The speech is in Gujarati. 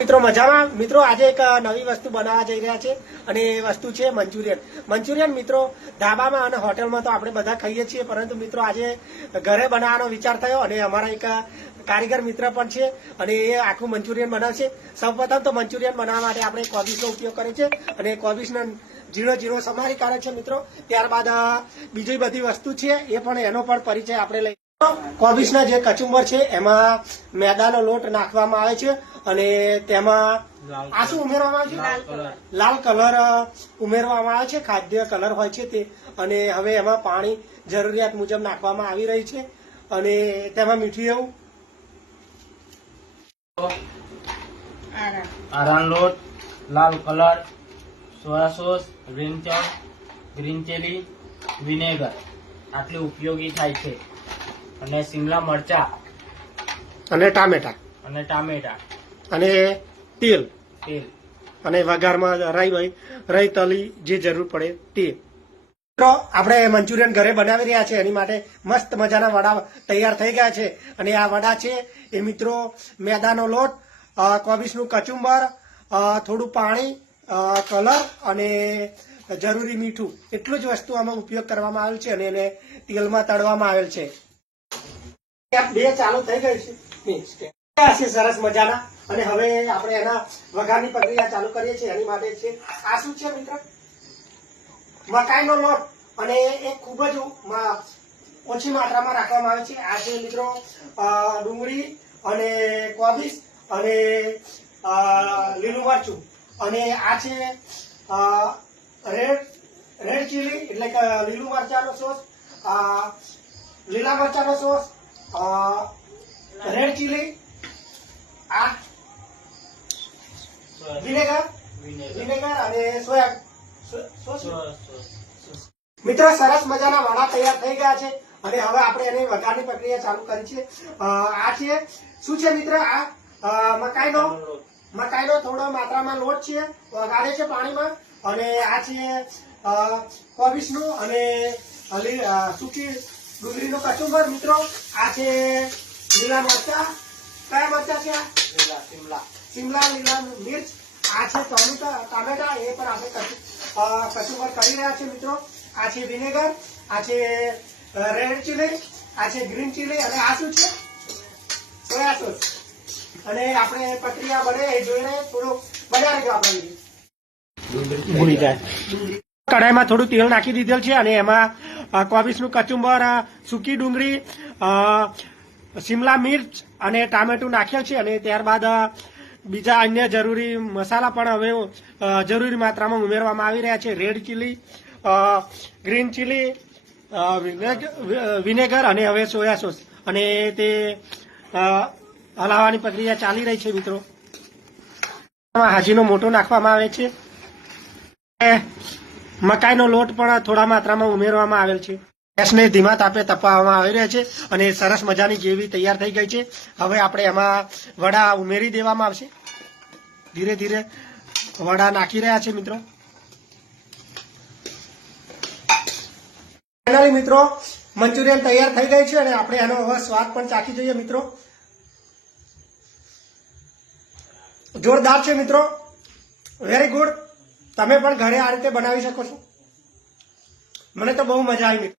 મિત્રો, મજામાં? મિત્રો, આજે એક નવી વસ્તુ બનાવવા જઈ રહ્યા છે અને એ વસ્તુ છે મંચુરિયન. મંચુરિયન, મિત્રો, ધાબામાં અને હોટેલમાં તો આપણે બધા ખાઈએ છીએ, પરંતુ મિત્રો, આજે ઘરે બનાવવાનો વિચાર થયો અને અમારા એક કારીગર મિત્ર પણ છે અને એ આખું મંચુરિયન બનાવશે. સૌપ્રથમ તો મંચુરિયન બનાવવા માટે આપણે કોબીસનો ઉપયોગ કરે છે અને કોબીજનો ઝીણો ઝીણો સમારી કાઢે છે, મિત્રો. ત્યારબાદ બીજી બધી વસ્તુ છે એ પણ એનો પણ પરિચય આપણે લઈ કોબીજના જે કચુંબર છે એમાં મેદાનો લોટ નાખવામાં આવે છે અને તેમાં આ શું ઉમેરવામાં આવે છે? લાલ કલર. ઉમેરવામાં આવે છે ખાદ્ય કલર હોય છે તે. અને હવે એમાં પાણી જરૂરિયાત મુજબ નાખવામાં આવી રહી છે અને તેમાં મીઠું એવું. આરાન લોટ લાલ કલર સોયા સોસ ગ્રીન ચાવ ગ્રીન ચીલી વિનેગર. આટલી ઉપયોગી થાય છે. અને શિમલા મરચા. અને ટામેટા. અને ટામેટા. અને તેલ. તેલ. અને વઘારમાં રાઈ હોય રાઈ તલી જે જરૂર પડે તે મિત્રો આપણે મંચુરિયન ઘરે બનાવી રહ્યા છે એની માટે મસ્ત મજાના વડા તૈયાર થઈ ગયા છે. અને આ વડા છે એ મિત્રો મેદાનો લોટ કોબીસનું કચુંબર થોડું પાણી કલર અને જરૂરી મીઠું. એટલું જ વસ્તુ આમાં ઉપયોગ કરવામાં આવેલ છે અને એને તેલમાં તળવામાં આવેલ છે. બે ચાલુ થઈ ગઈ છે. સરસ મજાના? અને હવે આપણે એના વઘારની પ્રક્રિયા ચાલુ કરીએ છીએ, એની માટે છે. આ શું છે મિત્ર? મકાઈનો લોટ. અને એ ખૂબ જ ઓછી માત્રામાં રાખવામાં આવે છે. આ છે મિત્રો ડુંગળી અને કોબીસ અને લીલું મરચું. અને આ છે રેડ રેડ ચીલી એટલે કે લીલું મરચાનો સોસ લીલા મરચાનો સોસ રેડ ચીલી આ વિનેગર વિનેગર અને સોયા. મિત્રો સરસ મજાના વડા તૈયાર થઈ ગયા છે અને હવે આપણે એની વઘારની પ્રક્રિયા ચાલુ કરી છે. આ છે શું છે મિત્ર આ? મકાઈનો? મકાઈનો થોડો માત્રામાં લોટ છે વઘારે છે પાણીમાં. અને આ છે કોબીસનું અને સૂકી ડુંગળીનું કચુંબર મિત્રો. આ છે લીલા મરચા. કયા મરચા છે? આ લીલા શિમલા. શિમલા લીલા મિર્ચ. આ છે ટોમેટા ટામેટા. એ પણ આપણે કચુ- કચુંબર કરી રહ્યા છે મિત્રો. આ છે વિનેગર. આ છે રેડ ચીલી. આ છે ગ્રીન ચીલી. અને આ શું છે? Soya sauce. અને આપણે પ્રક્રિયા બને એ જોઈને થોડુંક દો આપણે ભૂલી જાય. કઢાઈમાં થોડું તેલ નાખી દીધેલ છે અને એમાં કોબીસનું કચુંબર સૂકી ડુંગળી શિમલા મિર્ચ અને ટામેટું નાખેલ છે અને ત્યારબાદ બીજા અન્ય જરૂરી મસાલા પણ હવે જરૂરી માત્રામાં ઉમેરવામાં આવી રહ્યા છે. Red chilli green chilli vinegar અને હવે સોયા સોસ. અને તે હલાવવાની પ્રક્રિયા ચાલી રહી છે મિત્રો. હાજીનો મોટો નાખવામાં આવે છે. મકાઈનો લોટ પણ થોડા માત્રામાં ઉમેરવામાં આવેલ છે. ગેસને ધીમા તાપે તપાવવામાં આવી રહ્યા છે અને સરસ મજાની જેવી તૈયાર થઈ ગઈ છે. હવે આપણે એમાં વડા ઉમેરી દેવામાં આવશે. ધીરે ધીરે વડા નાખી રહ્યા છે મિત્રો. મિત્રો, મંચુરિયન તૈયાર થઈ ગઈ છે અને આપણે એનો હવે સ્વાદ પણ ચાખી જોઈએ મિત્રો. જોરદાર છે મિત્રો. વેરી ગુડ તમે પણ ઘરે આ રીતે બનાવી શકો છો? મને તો બહુ મજા આવી.